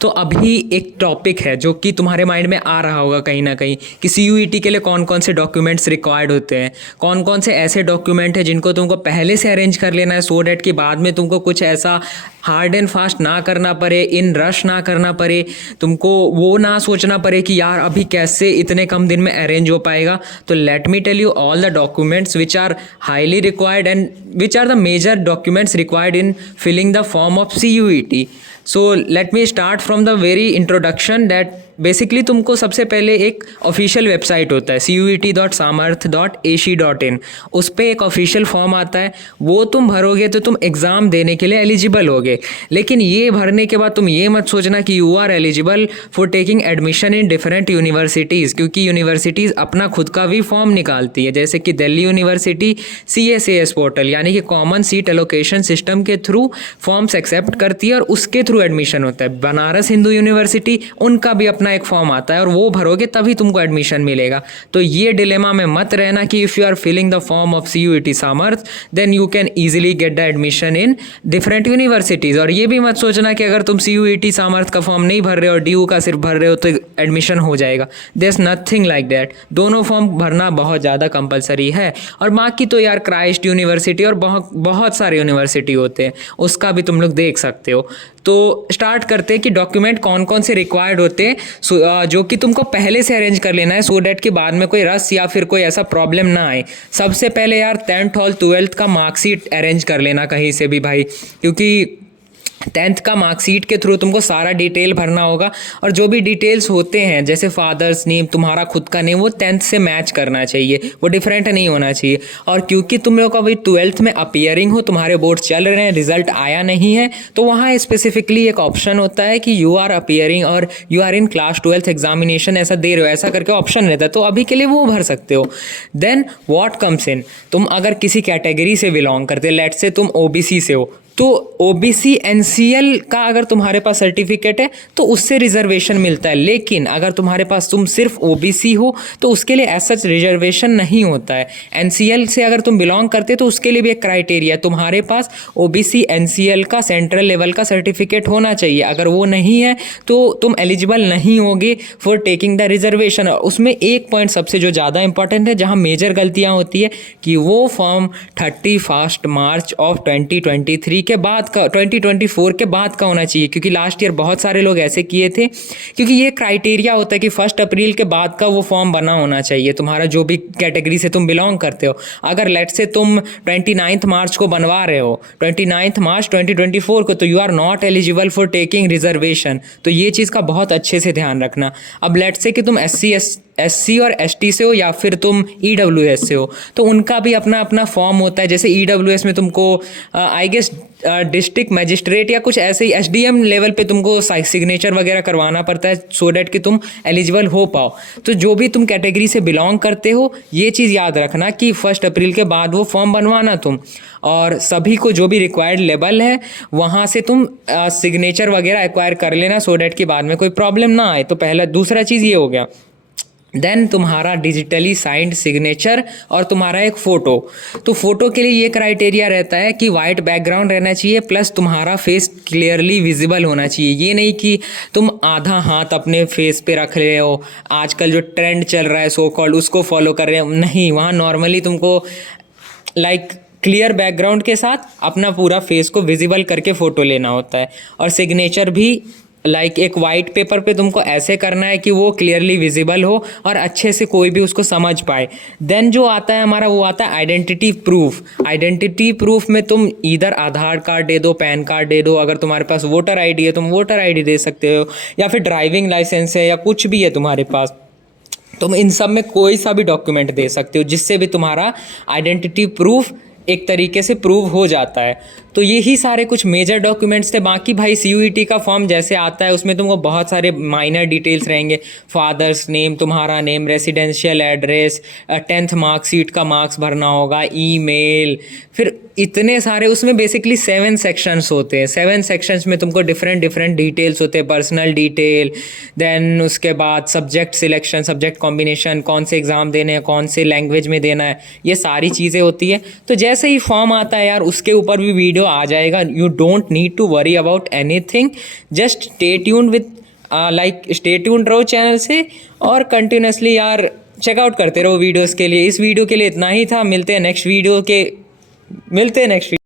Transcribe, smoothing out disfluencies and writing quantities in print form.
तो अभी एक टॉपिक है जो कि तुम्हारे माइंड में आ रहा होगा कहीं ना कहीं कि सीयूईटी के लिए कौन कौन से डॉक्यूमेंट्स रिक्वायर्ड होते हैं, कौन कौन से ऐसे डॉक्यूमेंट हैं जिनको तुमको पहले से अरेंज कर लेना है सो डैट कि बाद में तुमको कुछ ऐसा हार्ड एंड फास्ट ना करना पड़े, इन रश ना करना पड़े, तुमको वो ना सोचना पड़े कि यार अभी कैसे इतने कम दिन में अरेंज हो पाएगा। तो let me tell you all the documents which are highly required and which are the major documents required in filling the form of CUET। So let me start from the very introduction that basically तुमको सबसे पहले एक official website होता है CUET.samarth.ac.in। उस पर एक official form आता है, वो तुम भरोगे तो तुम एग्ज़ाम देने के लिए एलिजिबल होगे। लेकिन ये भरने के बाद तुम ये मत सोचना कि you are eligible for taking admission in different universities, क्योंकि यूनिवर्सिटीज़ अपना खुद का भी फॉर्म निकालती है। जैसे कि दिल्ली यूनिवर्सिटी CSAS पोर्टल यानी कि कॉमन सीट एलोकेशन सिस्टम के थ्रू फॉर्म्स एक्सेप्ट करती है और उसके थ्रू एडमिशन होता है। बनारस हिंदू यूनिवर्सिटी, उनका भी अपना एक फॉर्म आता है और वो भरोगे तभी तुमको एडमिशन मिलेगा। तो ये डिलेमा में मत रहना कि if you are filling the form of CUET सामर्थ then you can easily get the admission in different universities. और ये भी मत सोचना कि अगर तुम CUET सामर्थ का फॉर्म नहीं भर रहे हो, DU का सिर्फ भर रहे हो तो एडमिशन हो जाएगा। There is nothing like that. दोनों फॉर्म भरना बहुत ज़्यादा कंपलसरी है। और बाकी तो यार क्राइस्ट यूनिवर्सिटी और बहुत बहुत सारे यूनिवर्सिटी होते हैं, उसका भी तुम लोग देख सकते हो। तो स्टार्ट करते हैं कि डॉक्यूमेंट कौन कौन से रिक्वायर्ड होते हैं जो कि तुमको पहले से अरेंज कर लेना है सो डैट कि बाद में कोई रस या फिर कोई ऐसा प्रॉब्लम ना आए। सबसे पहले यार 10th और 12th का मार्कशीट अरेंज कर लेना कहीं से भी भाई, क्योंकि 10th का मार्कशीट के थ्रू तुमको सारा डिटेल भरना होगा। और जो भी डिटेल्स होते हैं जैसे फादर्स नेम, तुम्हारा खुद का नेम, वो 10th से मैच करना चाहिए, वो डिफरेंट नहीं होना चाहिए। और क्योंकि तुम लोग अभी 12th में अपीयरिंग हो, तुम्हारे बोर्ड चल रहे हैं, रिजल्ट आया नहीं है, तो वहाँ स्पेसिफिकली एक ऑप्शन होता है कि यू आर अपीयरिंग और you are in class 12th examination, ऐसा दे रहे हो, ऐसा करके ऑप्शन रहता है। तो अभी के लिए वो भर सकते हो। देन व्हाट कम्स इन, तुम अगर किसी कैटेगरी से बिलोंग करते, लेट से तुम OBC से हो, तो OBC NCL का अगर तुम्हारे पास सर्टिफिकेट है तो उससे रिजर्वेशन मिलता है। लेकिन अगर तुम्हारे पास तुम सिर्फ OBC हो तो उसके लिए ऐसा रिजर्वेशन नहीं होता है। NCL से अगर तुम बिलोंग करते तो उसके लिए भी एक क्राइटेरिया है, तुम्हारे पास OBC NCL का सेंट्रल लेवल का सर्टिफिकेट होना चाहिए। अगर वो नहीं है तो तुम एलिजिबल नहीं होगे फॉर टेकिंग द रिजर्वेशन। उसमें एक पॉइंट सबसे जो ज़्यादा इंपॉर्टेंट है, जहाँ मेजर गलतियाँ होती है, कि वो फॉर्म 31 मार्च ऑफ 2023 के बाद का, 2024 के बाद का होना चाहिए। क्योंकि लास्ट ईयर बहुत सारे लोग ऐसे किए थे, क्योंकि ये क्राइटेरिया होता है कि 1 अप्रैल के बाद का वो फॉर्म बना होना चाहिए, तुम्हारा जो भी कैटेगरी से तुम बिलोंग करते हो। अगर लेट से तुम 29 मार्च को बनवा रहे हो, 29 मार्च 2024 को, तो you are not eligible for taking reservation. तो ये चीज़ का बहुत अच्छे से ध्यान रखना। अब लेट से कि तुम SC और ST से हो या फिर तुम EWS से हो, तो उनका भी अपना अपना फॉर्म होता है। जैसे EWS में तुमको आई गेस डिस्ट्रिक्ट मजिस्ट्रेट या कुछ ऐसे ही SDM लेवल पे तुमको सिग्नेचर वगैरह करवाना पड़ता है सो डैट कि तुम एलिजिबल हो पाओ। तो जो भी तुम कैटेगरी से बिलोंग करते हो, ये चीज़ याद रखना कि 1 अप्रैल के बाद वो फॉर्म बनवाना तुम। और सभी को जो भी रिक्वायर्ड लेवल है वहाँ से तुम सिग्नेचर वगैरह एक्वायर कर लेना सो डैट कि बाद में कोई प्रॉब्लम ना आए। तो पहला, दूसरा चीज़ ये हो गया। देन तुम्हारा डिजिटली साइंड सिग्नेचर और तुम्हारा एक फ़ोटो। तो फ़ोटो के लिए ये क्राइटेरिया रहता है कि वाइट बैकग्राउंड रहना चाहिए प्लस तुम्हारा फेस क्लियरली विजिबल होना चाहिए। ये नहीं कि तुम आधा हाथ अपने फेस पे रख रहे हो, आजकल जो ट्रेंड चल रहा है सो कॉल्ड उसको फॉलो कर रहे हो, नहीं। वहाँ नॉर्मली तुमको लाइक क्लियर बैकग्राउंड के साथ अपना पूरा फेस को विजिबल करके फ़ोटो लेना होता है। और सिग्नेचर भी लाइक एक वाइट पेपर पे तुमको ऐसे करना है कि वो क्लियरली विजिबल हो और अच्छे से कोई भी उसको समझ पाए। देन जो आता है हमारा, वो आता है आइडेंटिटी प्रूफ। आइडेंटिटी प्रूफ में तुम इधर आधार कार्ड दे दो, पैन कार्ड दे दो, अगर तुम्हारे पास वोटर ID है तुम वोटर ID दे सकते हो, या फिर ड्राइविंग लाइसेंस है या कुछ भी है तुम्हारे पास, तुम इन सब में कोई सा भी डॉक्यूमेंट दे सकते हो जिससे भी तुम्हारा आइडेंटिटी प्रूफ एक तरीके से प्रूव हो जाता है। तो यही सारे कुछ मेजर डॉक्यूमेंट्स थे। बाकी भाई CUET का फॉर्म जैसे आता है उसमें तुमको बहुत सारे माइनर डिटेल्स रहेंगे, फादर्स नेम, तुम्हारा name, residential address, 10th marksheet का मार्क्स भरना होगा, ईमेल, फिर इतने सारे। उसमें बेसिकली 7 सेक्शंस होते हैं। 7 सेक्शंस में तुमको डिफरेंट डिटेल्स होते हैं, पर्सनल डिटेल, देन उसके बाद सब्जेक्ट सिलेक्शन, सब्जेक्ट कॉम्बिनेशन, कौन से एग्ज़ाम देने हैं, कौन से लैंग्वेज में देना है, ये सारी चीज़ें होती है। तो जैसे ही फॉर्म आता है यार, उसके ऊपर भी वीडियो आ जाएगा. You don't need to worry about anything. Just stay tuned with stay tuned रहो चैनल से और कंटिन्यूसली यार चेकआउट करते रहो वीडियोस के लिए. इस वीडियो के लिए इतना ही था. मिलते हैं नेक्स्ट